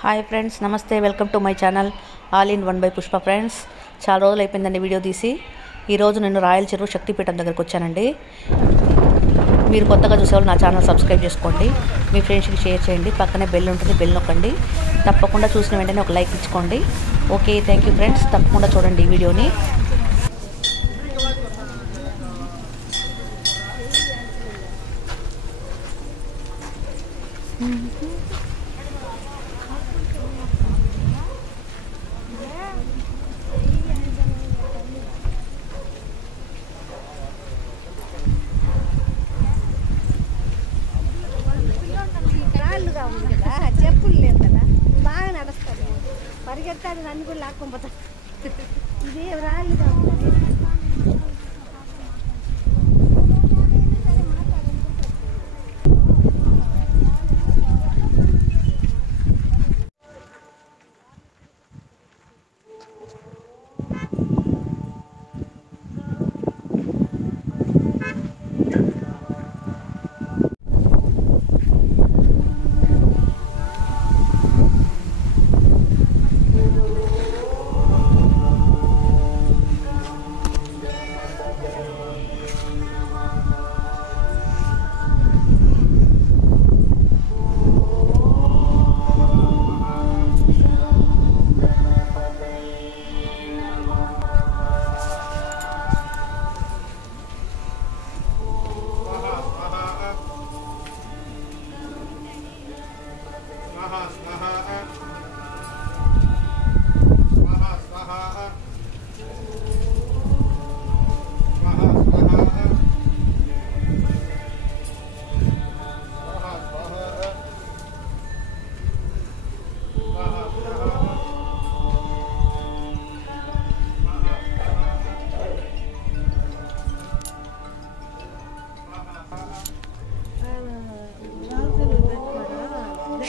Hi friends, నమస్తే. Welcome to my channel all in one by Pushpa. Friends, చాలా రోజులు అయిపోయిందండి వీడియో తీసి. ఈరోజు నేను రాయల చెరువు శక్తిపీఠం దగ్గరికి వచ్చానండి. మీరు కొత్తగా చూసేవాళ్ళు నా ఛానల్ సబ్స్క్రైబ్ చేసుకోండి, మీ ఫ్రెండ్స్కి షేర్ చేయండి, పక్కనే బెల్ ఉంటుంది, బెల్ నొక్కండి. తప్పకుండా చూసిన వెంటనే ఒక లైక్ ఇచ్చుకోండి. Okay, thank you friends. తప్పకుండా చూడండి ఈ వీడియోని. చెప్పులు లేవు కదా, బాగా నడుస్తుంది, పరిగెత్తాడు, నన్ను కూడా లాక్కపోతా. ఇది రాళ్ళుగా ఉంటుంది.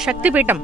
శక్తిపీఠం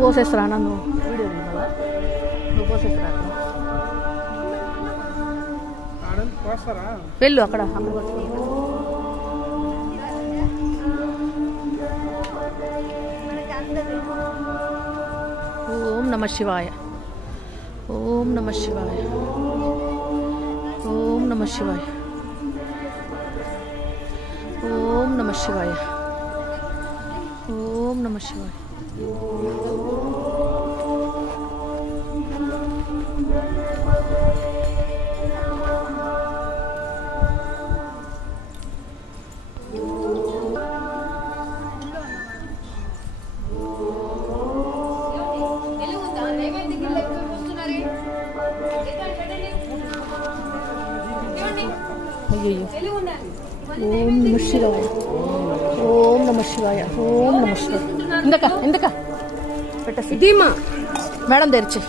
పోసేస్తారా? నన్ను వీడియో నువ్వు పోసేస్తారా? వెళ్ళు అక్కడ. ఓం నమ శివాయ, ఓం నమ శివాయ, ఓం నమ శివాయ, ఓం నమ శివాయ, ఓం నమ శివాయ. ఓం నమ శివాయ, ఓం నమ శివాయ, ఓం నమ శివాయ. ఎందుక పెట్టేసి మేడం తెరిచి